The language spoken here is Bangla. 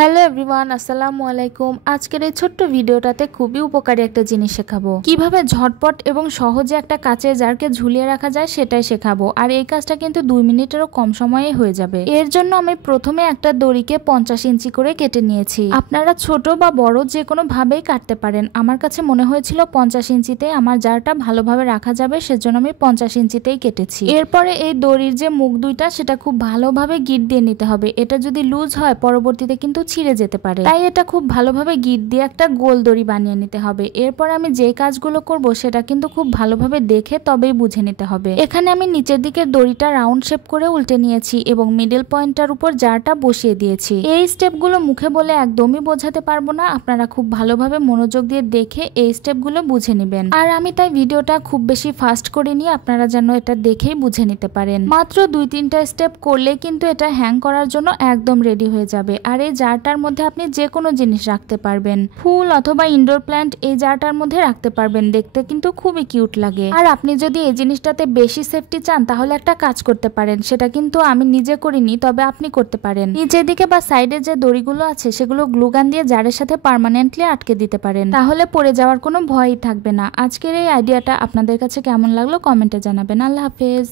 হ্যালো এভরিওয়ান, আসসালামু আলাইকুম। আজকের এই ছোট্ট ভিডিওটাতে খুবই উপকারী একটা জিনিস শেখাবো, কিভাবে ঝটপট এবং সহজে একটা কাচের জারকে ঝুলিয়ে রাখা যায় সেটাই শেখাবো। আর এই কাজটা কিন্তু 2 মিনিটেরও কম সময়ে হয়ে যাবে। এর জন্য আমি প্রথমে একটা দড়িকে 50 ইঞ্চি করে কেটে নিয়েছি। আপনারা ছোট বা বড় যে কোনো ভাবেই কাটতে পারেন। আমার কাছে মনে হয়েছিল 50 ইঞ্চিতে আমার জারটা ভালোভাবে রাখা যাবে, সেজন্য আমি 50 ইঞ্চিতেই কেটেছি। এরপরে এই দড়ির যে মুখ দুইটা সেটা খুব ভালোভাবে গিট দিয়ে নিতে হবে। এটা যদি লুজ হয় পরবর্তীতে কিন্তু ছিঁড়ে যেতে পারে, তাই এটা খুব ভালোভাবে গিট দিয়ে একটা গোল দড়ি বানিয়ে নিতে হবে। এরপর আমি যে কাজগুলো করব সেটা কিন্তু খুব ভালোভাবে দেখে তবেই বুঝে নিতে হবে। এখানে আমি নিচের দিকে দড়িটা রাউন্ড শেপ করে উল্টে নিয়েছি এবং মিডল পয়েন্টটার উপর জারটা বসিয়ে দিয়েছি। এই স্টেপগুলো মুখে বলে একদমই বোঝাতে পারবো না, আপনারা খুব ভালোভাবে মনোযোগ দিয়ে দেখে এই স্টেপগুলো বুঝে নেবেন। আর আমি তাই ভিডিওটা খুব বেশি ফাস্ট করিনি, আপনারা যেন এটা দেখেই বুঝে নিতে পারেন। মাত্র 2-3টা স্টেপ করলে কিন্তু এটা হ্যাং করার জন্য একদম রেডি হয়ে যাবে। আর এই জারটার মধ্যে আপনি যে কোনো জিনিস রাখতে পারবেন, ফুল অথবা ইনডোর প্ল্যান্ট এই জারটার মধ্যে রাখতে পারবেন, দেখতে কিন্তু খুবই কিউট লাগে। আর আপনি যদি এই জিনিসটাতে বেশি সেফটি চান তাহলে একটা কাজ করতে পারেন, সেটা কিন্তু আমি নিজে করিনি, তবে আপনি করতে পারেন। নিচের দিকে বা সাইডে যে দড়িগুলো আছে সেগুলো গ্লুগান দিয়ে জারের সাথে পার্মানেন্টলি আটকে দিতে পারেন, তাহলে পড়ে যাওয়ার কোনো ভয়ই থাকবে না। আজকের এই আইডিয়াটা আপনাদের কাছে কেমন লাগলো কমেন্টে জানাবেন। আল্লাহ হাফেজ।